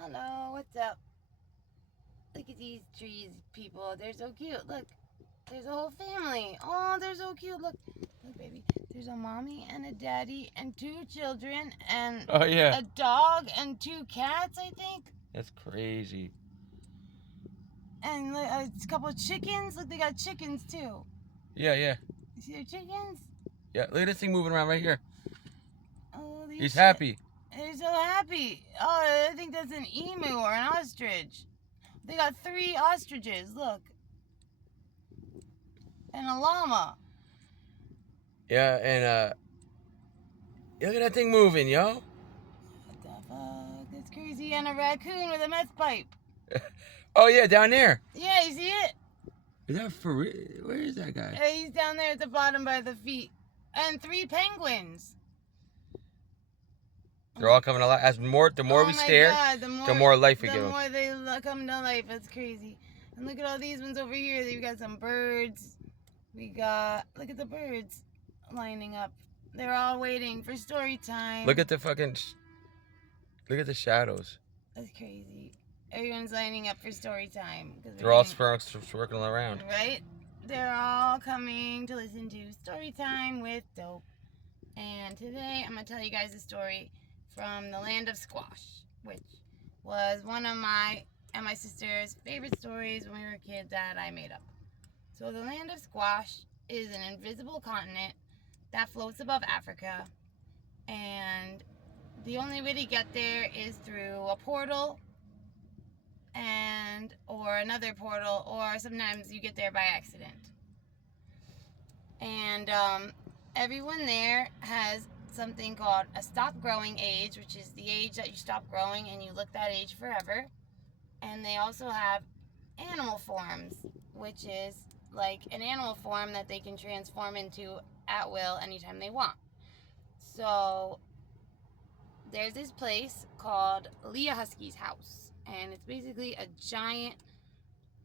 Hello, what's up? Look at these trees, people. They're so cute. Look, there's a whole family. Oh, they're so cute. Look, baby. There's a mommy and a daddy and two children and Oh yeah, a dog and two cats, I think. that's crazy. And a couple of chickens. Look, they got chickens too. Yeah. You see their chickens? Yeah, look at this thing moving around right here. Oh, these He's happy. They're so happy. Oh, I think that's an emu or an ostrich. They got 3 ostriches. Look, and a llama. Yeah, and look at that thing moving, yo. What the fuck? That's crazy. And a raccoon with a meth pipe. Oh yeah, down there. Yeah, you see it? Is that for real? Where is that guy? Yeah, he's down there at the bottom by the feet. And 3 penguins. They're all coming alive. The more we stare, God, the more life we give the them. more they come to life. That's crazy. And look at all these ones over here. We've got some birds. Look at the birds lining up. They're all waiting for story time. Look at the fucking, look at the shadows. That's crazy. Everyone's lining up for story time. They're all circling around. Right? They're all coming to listen to story time with Dope. And today I'm going to tell you guys a story from the land of squash, which was one of my and my sister's favorite stories when we were kids that I made up. So the land of squash is an invisible continent that floats above Africa, and the only way to get there is through a portal or another portal, or sometimes you get there by accident. And everyone there has something called a stop growing age, which is the age that you stop growing and you look that age forever. And they also have animal forms, which is like an animal form that they can transform into at will anytime they want. So there's this place called Leah Husky's house, and it's basically a giant,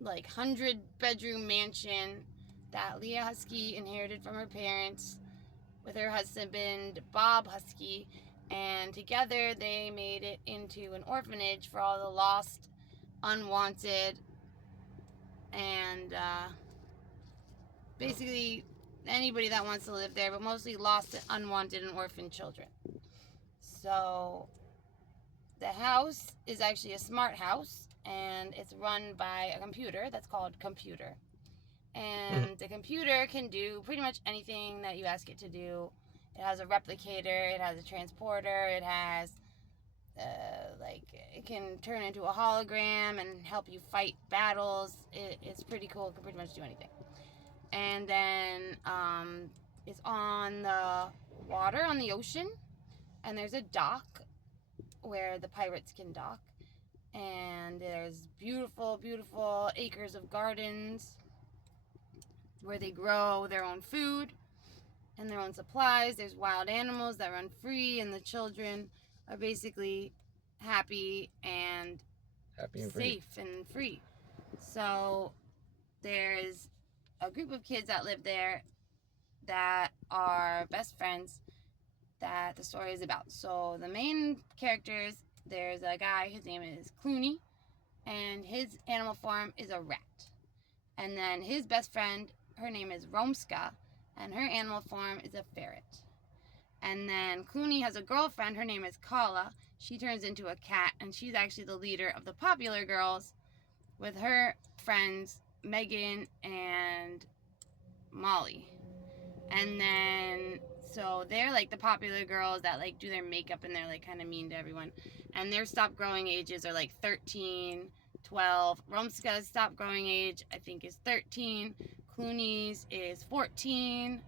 like 100-bedroom mansion that Leah Husky inherited from her parents with her husband Bob Husky, and together they made it into an orphanage for all the lost, unwanted, and basically anybody that wants to live there, but mostly lost, unwanted, and orphaned children. So the house is actually a smart house, and it's run by a computer that's called Computer. And the computer can do pretty much anything that you ask it to do. It has a replicator, it has a transporter, it has it can turn into a hologram and help you fight battles. It's pretty cool. It can pretty much do anything. And then it's on the water, on the ocean, and there's a dock where the pirates can dock. And there's beautiful, beautiful acres of gardens where they grow their own food and their own supplies. There's wild animals that run free, and the children are basically happy and safe and free. So there's a group of kids that live there that are best friends that the story is about. So the main characters, there's a guy, his name is Clooney, and his animal form is a rat. And then his best friend, her name is Romska, and her animal form is a ferret. And then Clooney has a girlfriend, her name is Kala. She turns into a cat, and she's actually the leader of the popular girls with her friends Megan and Molly. And then so they're like the popular girls that like do their makeup, and they're like kind of mean to everyone. And their stop growing ages are like 13, 12. Romska's stop growing age, I think, is 13. Clooney's is 14.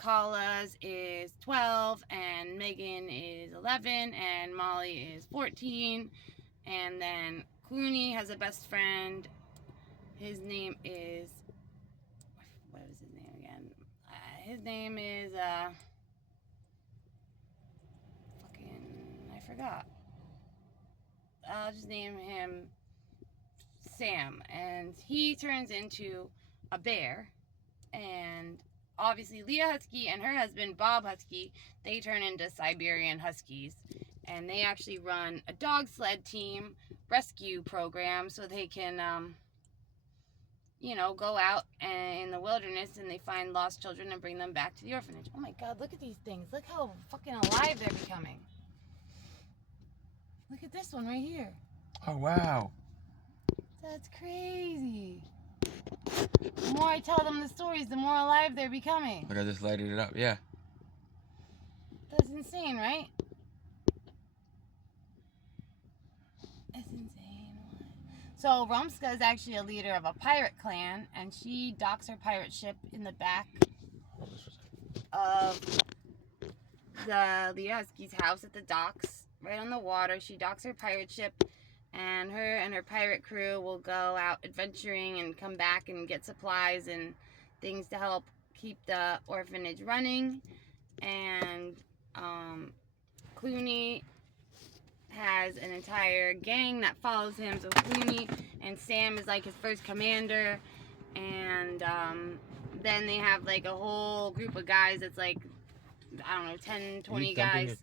Kala's is 12. And Megan is 11. And Molly is 14. And then Clooney has a best friend. His name is... What is his name again? His name is... I forgot. I'll just name him Sam, and he turns into a bear, and obviously Leah Husky and her husband Bob Husky, they turn into Siberian Huskies, and they actually run a dog sled team rescue program so they can go out in the wilderness and they find lost children and bring them back to the orphanage. Oh my God, look at these things. Look how fucking alive they're becoming. Look at this one right here. Oh, wow. That's crazy. The more I tell them the stories, the more alive they're becoming. Look, I just lighted it up. Yeah. That's insane, right? That's insane. So Rumska is actually a leader of a pirate clan, and she docks her pirate ship in the back of the Leah Husky's house at the docks, right on the water. She docks her pirate ship, and her pirate crew will go out adventuring and come back and get supplies and things to help keep the orphanage running. And Clooney has an entire gang that follows him. So Clooney and Sam is like his first commander, and then they have like a whole group of guys that's like, I don't know, 10, 20 guys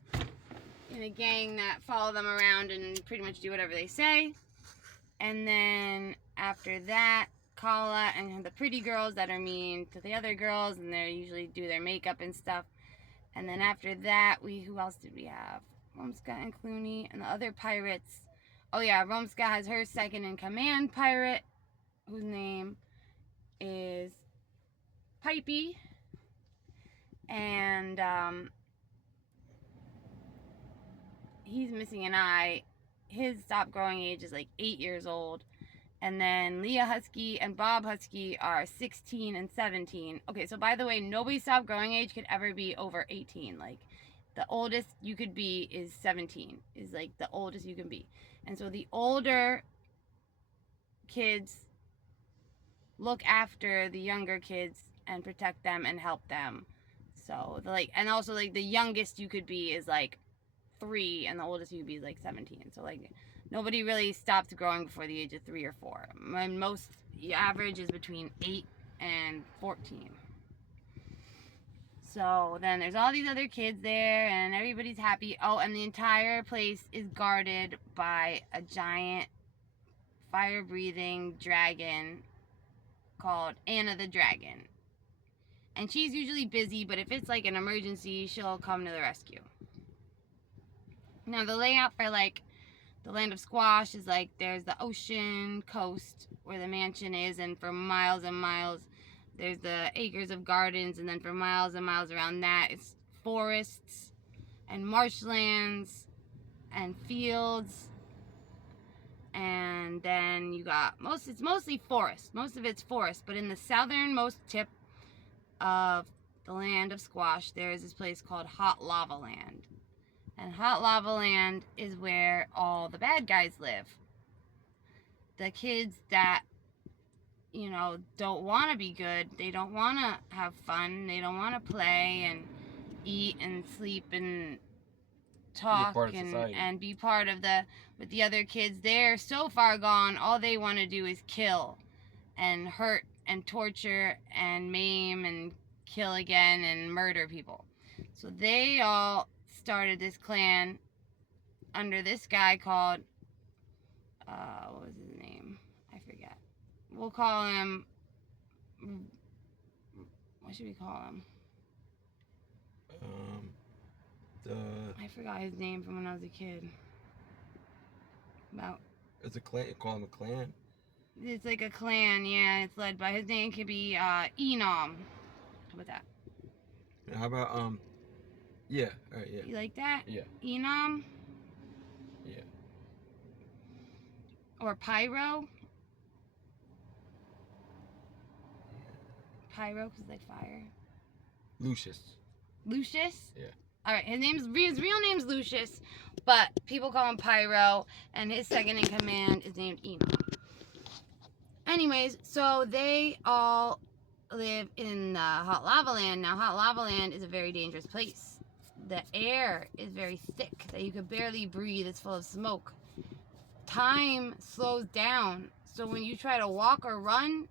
in a gang that follow them around and pretty much do whatever they say. And then after that, Kala and the pretty girls that are mean to the other girls, and they usually do their makeup and stuff. And then after that, who else did we have? Rumska and Clooney and the other pirates. Oh yeah, Rumska has her second in command pirate, whose name is Pipey. And he's missing an eye. His stop growing age is like 8 years old. And then Leah Husky and Bob Husky are 16 and 17. Okay, so by the way, nobody's stop growing age could ever be over 18. Like, the oldest you could be is 17, is like the oldest you can be. And so the older kids look after the younger kids and protect them and help them. So, and also, like, the youngest you could be is like 3, and the oldest you could be is like 17. So, like, nobody really stops growing before the age of 3 or 4. And most, the average is between 8 and 14. So then there's all these other kids there, and everybody's happy. Oh, and the entire place is guarded by a giant fire-breathing dragon called Anna the Dragon. And she's usually busy, but if it's like an emergency, she'll come to the rescue. Now, the layout for like the Land of Squash is like there's the ocean coast where the mansion is, and for miles and miles there's the acres of gardens, and then for miles and miles around that it's forests and marshlands and fields. And then you got it's mostly forest. Most of it's forest, but in the southernmost tip of the Land of Squash there is this place called Hot Lava Land. And Hot Lava Land is where all the bad guys live. The kids that don't want to be good. They don't want to have fun. They don't want to play and eat and sleep and talk and be part of with the other kids. They're so far gone. All they want to do is kill and hurt and torture and maim and kill again and murder people. So they all started this clan under this guy called, what was his name? I forget. We'll call him, what should we call him? I forgot his name from when I was a kid. It's a clan. You call him a clan? It's like a clan, yeah. It's led by, his name could be Enom. How about that? How about, yeah, alright, yeah. You like that? Yeah. Enom? Yeah. Or Pyro? Pyro, because like fire. Lucius? Yeah. Alright, his real name's Lucius, but people call him Pyro, and his second in command is named Enom. Anyways, so they all live in Hot Lava Land. Now, Hot Lava Land is a very dangerous place. The air is very thick that you could barely breathe. It's full of smoke. Time slows down, so when you try to walk or run,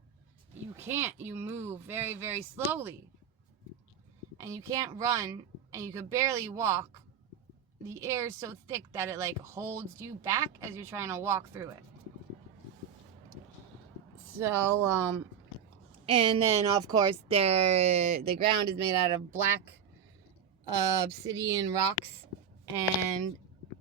you can't. You move very, very slowly. and you can't run, and you could barely walk. The air is so thick that it like holds you back as you're trying to walk through it. So, and then of course the ground is made out of black obsidian rocks, and